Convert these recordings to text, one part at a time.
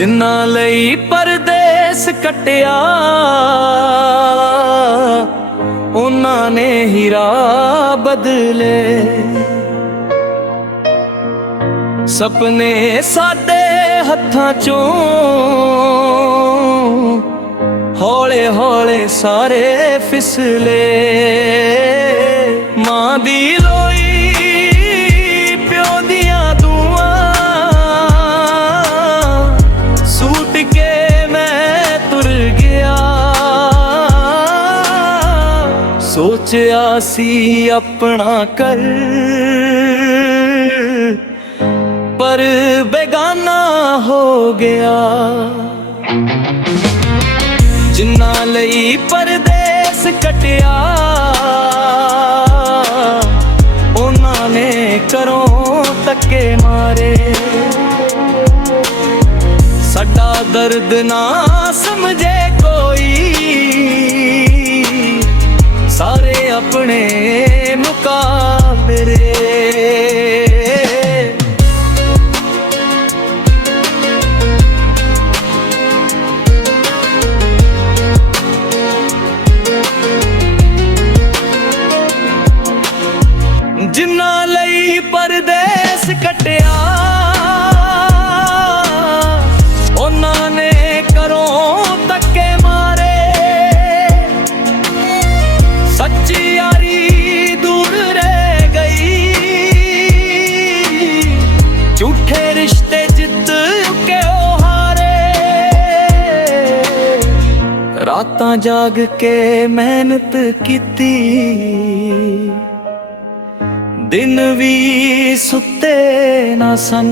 ਜਿਨ੍ਹਾਂ ਲਈ ਪਰਦੇਸ ਕੱਟਿਆ ਉਹਨਾਂ ਨੇ ਹੀਰਾ ਬਦਲੇ। ਸੁਪਨੇ ਸਾਡੇ ਹੱਥਾਂ ਚੋਂ ਹੌਲੇ ਹੌਲੇ ਸਾਰੇ ਫਿਸਲੇ। ਮਾਂ ਦੀ ਲੋਈ ਪਿਓ ਦੀਆਂ ਦੁਆਂ ਸੂਟ ਕੇ ਮੈਂ ਤੁਰ ਗਿਆ। ਸੋਚਿਆ ਸੀ ਆਪਣਾ ਕਰ ਪਰ ਬੇਗਾਨਾ ਹੋ ਗਿਆ। ਜਿਨ੍ਹਾਂ ਲਈ ਪਰਦੇਸ ਕੱਟਿਆ ਉਹਨਾਂ ਨੇ ਘਰੋਂ ਧੱਕੇ ਮਾਰੇ। ਸਾਡਾ ਦਰਦ ਨਾ ਸਮਝੇ ਕੋਈ, ਸਾਰੇ ਆਪਣੇ ਮੁਕਾਬਲੇ। ਜਿਨ੍ਹਾਂ ਲਈ ਪਰਦੇਸ ਕੱਟਿਆ ਉਹਨਾਂ ਨੇ ਘਰੋਂ ਧੱਕੇ ਮਾਰੇ। ਸੱਚੀ ਯਾਰੀ ਦੂਰ ਰਹਿ ਗਈ, ਝੂਠੇ ਰਿਸ਼ਤੇ ਜਿੱਤ ਕੇ ਉਹ ਹਾਰੇ। ਰਾਤਾਂ ਜਾਗ ਕੇ ਮਿਹਨਤ ਕੀਤੀ, ਦਿਨ ਵੀ ਸੁੱਤੇ ਨਾ ਸਨ।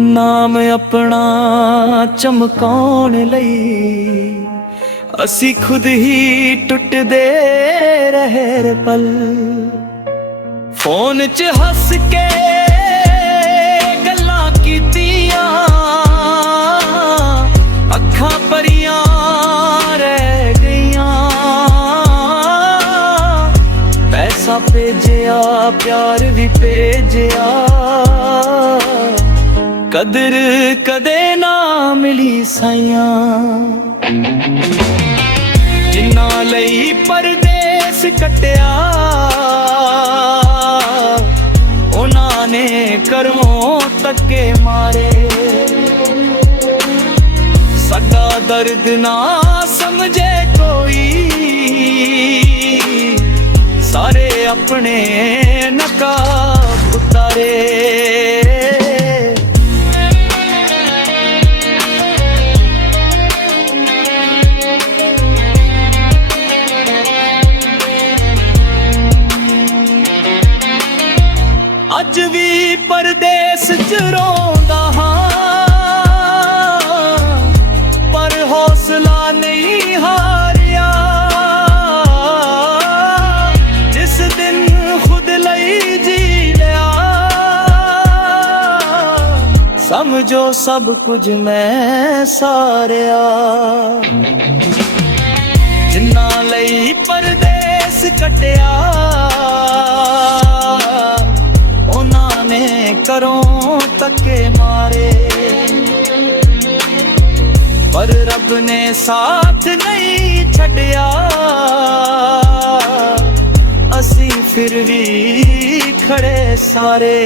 ਨਾਮ ਆਪਣਾ ਚਮਕਾਉਣ ਲਈ ਅਸੀਂ ਖੁਦ ਹੀ ਟੁੱਟਦੇ ਰਹੇ ਪਲ। ਫੋਨ 'ਚ ਹੱਸ ਕੇ ਗੱਲਾਂ ਕੀਤੀਆਂ, ਅੱਖਾਂ ਭਰੀਆਂ ਰਹਿ ਗਈਆਂ। ਪੈਸਾ ਭੇਜਿਆ, ਪਿਆਰ ਵੀ ਭੇਜਿਆ, ਕਦਰ ਕਦੇ ਨਾ ਮਿਲੀ ਸਾਈਆਂ। ਜਿਨ੍ਹਾਂ ਲਈ ਪਰਦੇਸ ਕੱਟਿਆ ਉਹਨਾਂ ਨੇ ਘਰੋਂ ਧੱਕੇ ਮਾਰੇ। ਸਾਡਾ ਦਰਦ ਨਾ ਸਮਝੇ ਕੋਈ, ਸਾਰੇ ਆਪਣੇ ਨਕਾਬ ਉਤਾਰੇ। ਅੱਜ ਵੀ ਪਰਦੇਸ 'ਚ ਰੋਂਦਾ ਹਾਂ, ਪਰ ਹੌਸਲਾ ਨਹੀਂ ਹਾਰਿਆ। ਜਿਸ ਦਿਨ ਖੁਦ ਲਈ ਜੀ ਲਿਆ, ਸਮਝੋ ਸਭ ਕੁਝ ਮੈਂ ਸਾਰਿਆ। ਜਿਨ੍ਹਾਂ ਲਈ ਪਰਦੇਸ ਕੱਟਿਆ ਉਹਨਾਂ ਨੇ ਘਰੋਂ ਧੱਕੇ ਮਾਰੇ। ਪਰ ਰੱਬ ਨੇ ਸਾਥ ਨਹੀਂ ਛੱਡਿਆ, ਅਸੀਂ ਫਿਰ ਵੀ ਖੜੇ ਸਾਰੇ।